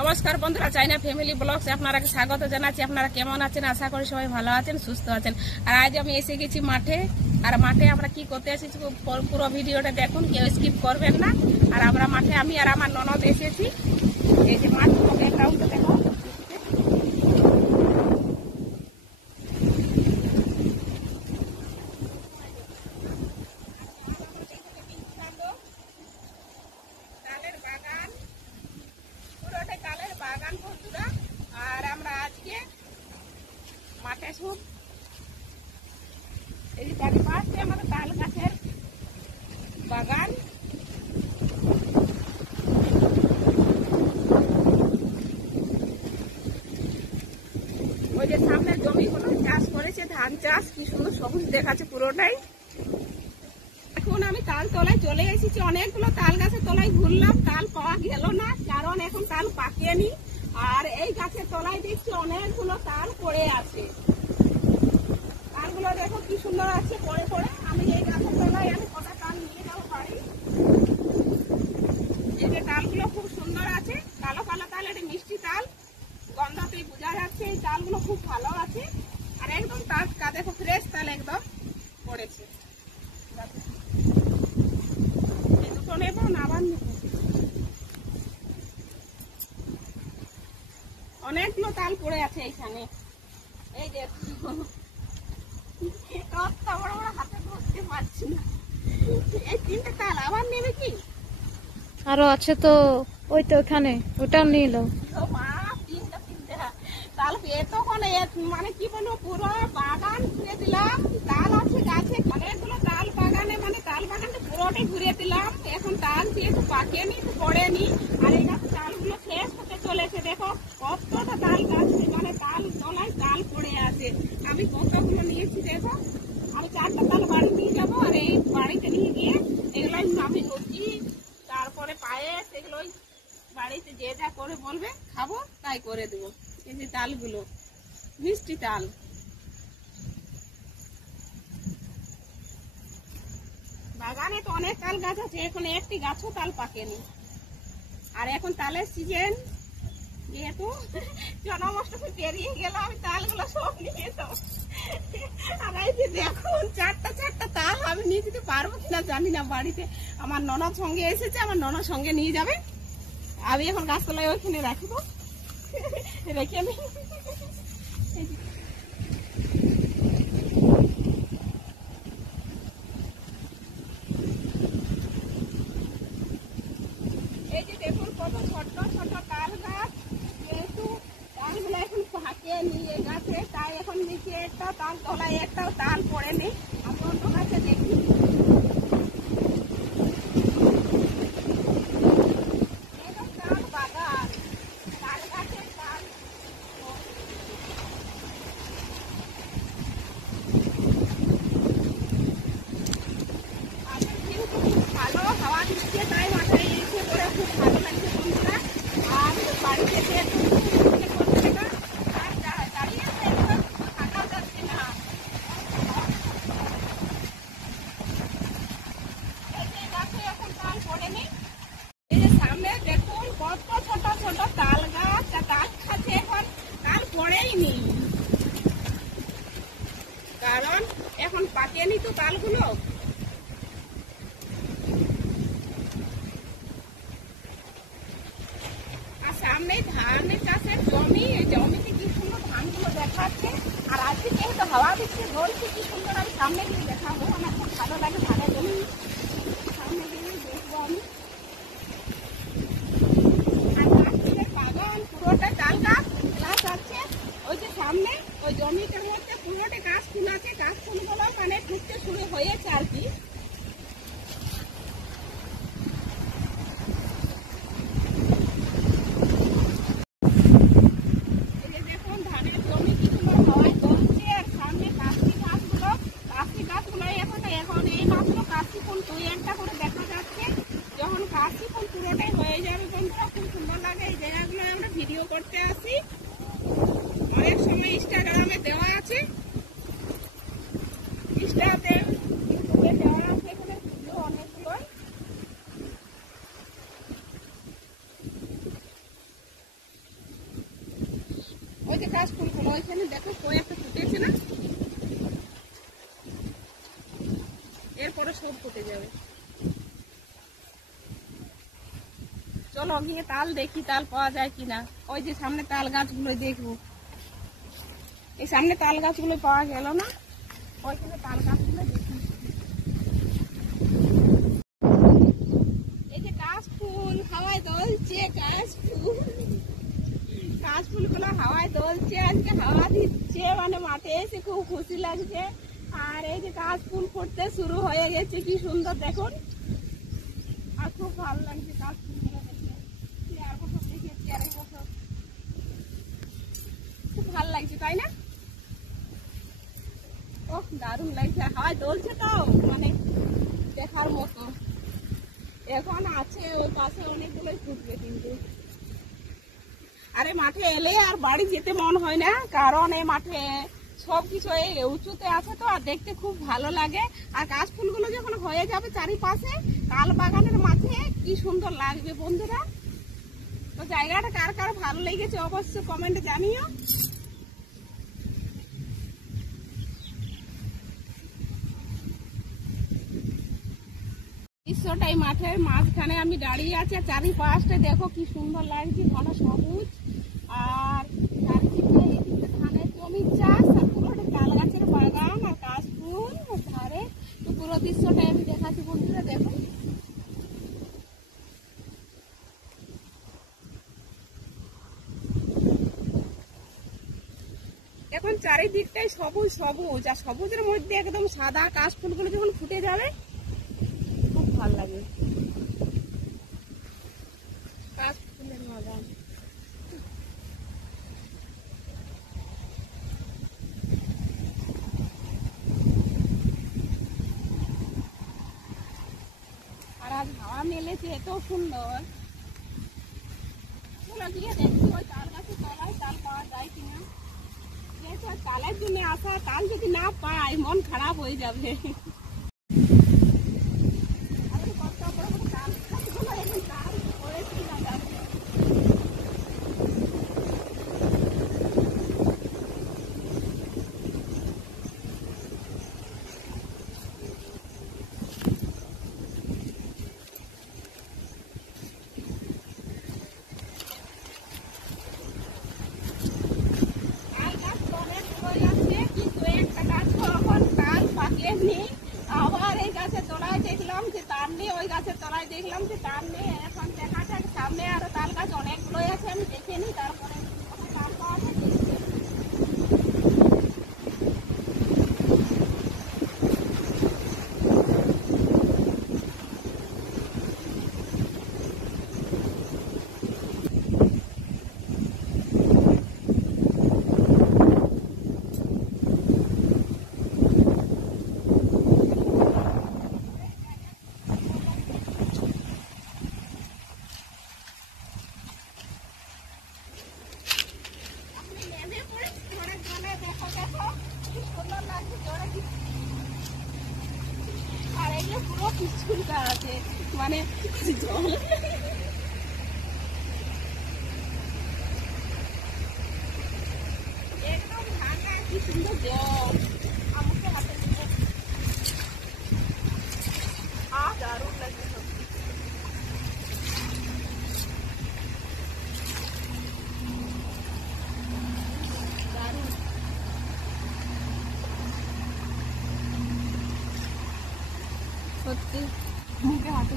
নমস্কার বন্ধুরা, চাইনা ফ্যামিলি ব্লগসে আপনারা স্বাগত জানাচ্ছি। আপনারা কেমন আছেন? আশা করি সবাই ভালো আছেন, সুস্থ আছেন। আর আজ আমি এসে গেছি মাঠে। আর মাঠে আমরা কি করতে এসেছি পুরো ভিডিওটা দেখুন, কেউ স্কিপ করবেন না। আর আমরা মাঠে আমি আর আমার ননদ এসেছি। এই যে মাঠ ব্যাকগ্রাউন্ডটা দেখো। তালের বাগান, পুরোটাই তালের বাগান বন্ধুরা। আর আমরা আজকে মাঠে খুব এই চারিপাশে আমাদের তাল গাছের বাগান। ওই যে সামনে জমিগুলো চাষ করেছে, ধান চাষ, কি সুন্দর সবুজ দেখাচ্ছে পুরোটাই। এখন আমি তাল তলায় চলে এসেছি, অনেকগুলো তাল গাছের তলায় ঘুরলাম, তাল পাওয়া গেল না, কারণ এখন তাল পাকেনি। আর এই গাছের তলায় দেখছি অনেকগুলো তাল পড়ে আছে। তালগুলো দেখো কি সুন্দর আছে পড়ে পড়ে। আমি এই গাছের তলায় আমি কটা তাল নিয়ে যাবো বাড়ি। এই যে তালগুলো খুব সুন্দর আছে, কালো কালো তাল, এটা মিষ্টি তাল, গন্ধতেই বোঝা যাচ্ছে এই তালগুলো খুব ভালো আছে। আর একদম টাটকা, দেখো ফ্রেশ তাল একদম পড়েছে। এই দুটো নেবো না আবার নেবো। অনেকগুলো তাল পড়ে আছে এইখানে। এই যে কতটা বড় বড়, হাতে ধরতে পারছি না। এই তিনটে তাল আবার নেবে কি? আরো আছে তো, ওই তো ওখানে, ওটাও নিয়ে নাও। তাল এতক্ষণ মানে কি বলবো, পুরো বাগান ঘুরে দিলাম, তাল আছে গাছে অনেকগুলো তাল বাগানে, মানে তাল বাগানটা পুরোটাই ঘুরে দিলাম। এখন তাল যেহেতু পাকেনি, পড়েনি, আর এই গাছ তালগুলো শেষ হতে চলেছে। দেখো কতটা তাল গাছ, মানে তাল তলায় তাল পড়ে আছে। আমি কতগুলো নিয়েছি দেখো। আমি 4টা তাল বাড়ি নিয়ে যাবো। আর এই বাড়িতে নিয়ে গিয়ে এগুলোই আমি লুচি, তারপরে পায়েস, এগুলোই বাড়িতে যে যা করে বলবে খাবো তাই করে দেবো। এই যে তালগুলো মিষ্টি তাল। বাগানে তো অনেক তাল গাছ আছে, এখন একটি গাছও তাল পাকেনি। আর এখন তালের সিজন, যেহেতু জন্মাষ্টমী পেরিয়ে গেল, আমি তালগুলো সব নিয়ে যাবো। আর এই যে দেখুন 4টা তাল আমি নিয়ে যেতে পারবো কিনা জানি না। বাড়িতে আমার ননদ সঙ্গে এসেছে, আমার ননদ সঙ্গে নিয়ে যাবে। আমি এখন গাছতলায় ওইখানে রাখবো, রেখে আমি এই যে দেখুন কত ছোট ছোট তাল গাছ। যেহেতু তালগুলো এখন ফাঁকে নিয়ে গেছে, তাই এখন নিচে একটা তাল, তলায় একটাও তাল পড়েনি। আমি অন্য গাছে দেখি। তাল বাগান, তাল গাছের তাল। আজকে কিন্তু খুব ভালো হাওয়া দিচ্ছে, তাই মাথায় এসে পড়ে খুব ভালো লাগছে বন্ধুরা। আর বাড়িতে যে দাঁড়িয়ে আছে, একদম থাকা যাচ্ছে না। এই যে গাছে এখন তাল পড়েনি। এই যে সামনে দেখুন কত ছোট ছোট তাল গাছ, গাছ আছে, এখন তাল পড়েইনি, কারণ এখন পাকেনি তো তালগুলো। আর সামনে ধানের চাষের জমি, এই জমিতে কি সুন্দর ধানগুলো দেখাচ্ছে। আর আজকে যেহেতু হাওয়া দিচ্ছে, বলছি কি সুন্দর, আমি সামনে গিয়ে দেখাবো। আমার খুব ভালো লাগে ধানের জমি, সামনে গিয়ে দেখবো আমি। আর গাছের বাগান পুরোটা তাল গাছ, গাছ আছে। ওই যে সামনে ওই জমিটার মধ্যে পুরোটা গাছ ফুল আছে, গাছ ফুলগুলো মানে ঢুকতে শুরু হয়েছে আর কি। এই যে দেখুন ধানের জমি কি সুন্দর হাওয়ায় চলছে। আর সামনে কাশি গাছগুলো এখন এই মাত্র কাশি ফুল 2-1টা করে দেখা যাচ্ছে। যখন কাশি ফুল পুরোটাই হয়ে যাবে বন্ধুরা, খুব সুন্দর লাগে। এই জায়গাগুলো আমরা ভিডিও করতে আসি, অনেক সময় ইনস্টাগ্রামে দেওয়া আছে, ইনস্টাতে ইউটিউবে দেওয়া আছে, এখানে ভিডিও অনেকগুলোই। ওই যে কাশ ফুলগুলো ওইখানে দেখো কয়েকটা ফুটেছে না, এরপরে সব ফুটে যাবে। চলো গিয়ে তাল দেখি, তাল পাওয়া যায় কিনা। ওই যে সামনে তাল গাছগুলো দেখবো, এই সামনে তাল গাছগুলো পাওয়া গেল না, ওইখানে তাল গাছগুলো দেখি। এই যে কাশ ফুল হাওয়ায় দোলছে, কাশ ফুলগুলো হাওয়ায় দোলছে, আজকে হাওয়া দিচ্ছে, মানে মাঠে এসে খুব খুশি লাগছে। আর এই যে কাশ ফুল ফুটতে শুরু হয়ে গেছে, কি সুন্দর দেখুন, আর খুব ভালো লাগছে কাশ ফুলগুলো দেখে। আর বছর দেখেছি, আরেক বছর খুব ভালো লাগছে, তাই না? ও দারুণ লাগছে, হাওয়ায় দোলছে তো, মানে দেখার মতো। এখন আছে ওই পাশে অনেকগুলোই ফুটবে কিন্তু। আরে মাঠে এলে আর বাড়ি যেতে মন হয় না, কারণ এই মাঠে সবকিছু এই উঁচুতে আছে তো, আর দেখতে খুব ভালো লাগে। আর কাশ ফুলগুলো যখন হয়ে যাবে চারিপাশে তাল বাগানের মাঝে, কি সুন্দর লাগবে বন্ধুরা। তো জায়গাটা কার কার ভালো লেগেছে অবশ্যই কমেন্টে জানিও। দৃশ্যটাই মাঠের মাঝখানে আমি দাঁড়িয়ে আছি, আর চারিপাশটা দেখো কি সুন্দর লাগছে, ঘন সবুজ। আর চারিদিকে এদিকে ধানের জমি চাষ, আর পুরোটা তাল গাছের বাগান আর কাশ ফুল ধারে। তো পুরো দৃশ্যটাই আমি দেখাচ্ছি বন্ধুরা, দেখো। এখন চারিদিকটাই সবুজ সবুজ, আর সবুজের মধ্যে একদম সাদা কাশ ফুলগুলো যখন ফুটে যাবে খুব ভালো লাগে। কাশ ফুলের বাগান, আর আজ হাওয়া মেলেছে এত সুন্দর। চলো গিয়ে দেখি ওই তাল গাছের তলায় তাল পাওয়া যায় কিনা। যেহেতু তালের জন্য আসা, তাল যদি না পাই মন খারাপ হয়ে যাবে। কত বড় বড় তাল গাছগুলো, এখন তাল পড়েছে না গাছে। তাল গাছ তো অনেকগুলোই আছে, কিন্তু একটা গাছ এখন তাল পাকেনি। আবার এই গাছের তলায় দেখলাম যে তার নেই, ওই গাছের তলায় দেখলাম যে তার নেই। এখন দেখা যাক, সামনে আরো তাল গাছ অনেকগুলোই আছে, আমি দেখে নিই, তারপরে কোথায় তাল পাওয়া যায় দেখি। আপনি নেমে পড়েছি জোরে জলে, দেখো দেখো কি সুন্দর লাগছে জোরে। আর এগুলো পুরো পিছুলটা আছে, মানে জল একদম ঠান্ডা, কি সুন্দর জল। আমাকে হাতে নিয়ে দারুণ লাগছে সত্যি, দারুণ সত্যি, মুখে হাতে